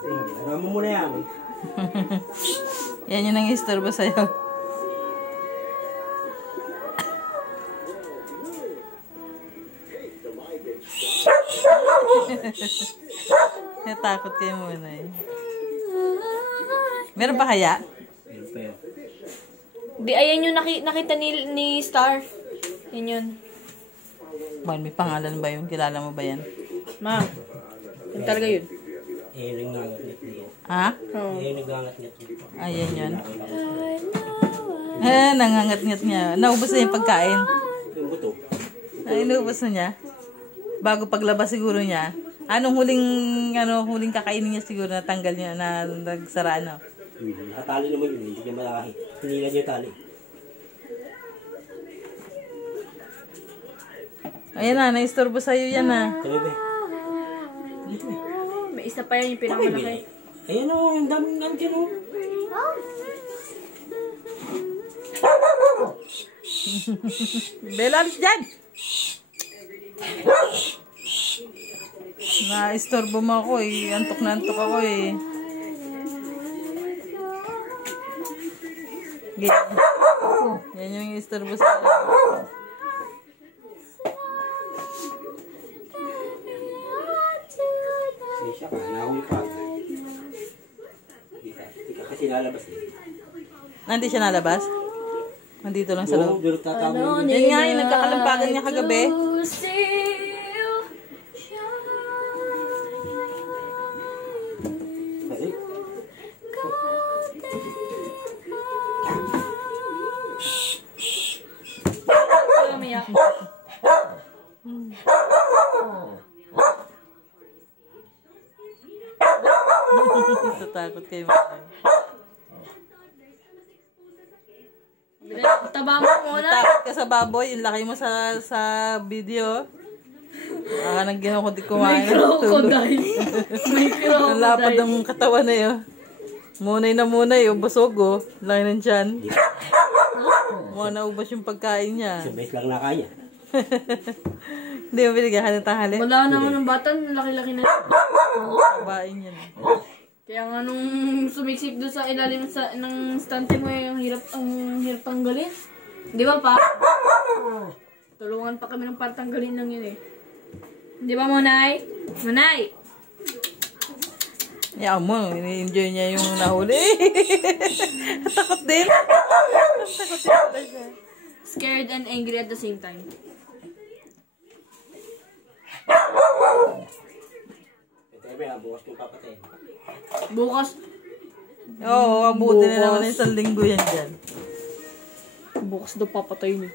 Ano mo muna yan? Yan yung nang-istorbo sa'yo. Natakot kayo muna eh. Meron pa kaya? Di, ayan yung nakita ni Star. Yan yun. Bon, may pangalan ba yun? Kilala mo ba yan? Ma, yan talaga yun. Nangangat-ngat niya. Ha? Nangangat-ngat niya. Ayan yun. Nangangat-ngat niya. Naubos na yung pagkain. Yung buto. Inubos na niya. Bago paglabas siguro niya. Anong huling kakainin niya siguro na tanggal niya na nagsara ano? Nakatali naman yun. Hindi niya malaki. Hinila niya yung tali. Ayan na, naistorbo sa'yo yan na. Sabi May isa pa yan yung pinakamalaki. Ayan o, yung daming nandiyan o. Bella, alis dyan! Na-istorbo mo ako eh. Antok na antok ako eh. Yan yung istorbo sa Siya ka, nahuli pa. Hindi ka kasi lalabas eh. Nandito siya nalabas? Nandito lang sa loob. Pero tatawag Yan nga, yung nagkakalampagan niya kagabi. Tatakot kayo. Taba mo muna. Takot ka sa baboy. Yung laki mo sa video. Nang ginawa ko di kumain. Crocodile. May crocodile. Ang lapad ng katawan na yun. Munay na munay. Busog oh. Laki ng tiyan. Mukha naubos yung pagkain niya. Isang beses lang nakaya. Hindi mo binigyan ng tanghali. Wala naman ng bata. Laki-laki na. Babain yan. Kaya nga nung sumiksik doon sa ilalim ng stante mo, ang hirap tanggalin. Di ba pa? Tulungan pa kami ng patanggalin lang yun eh. Di ba, Monay? Monay! Yan mo, ini-enjoy niya yung nahuli. Takot din. Takot din pala siya. Scared and angry at the same time. Bukas kong papatayin. Bukas. Oo, abutin na naman ng isang linggo yan dyan. Bukas daw papatay niyo.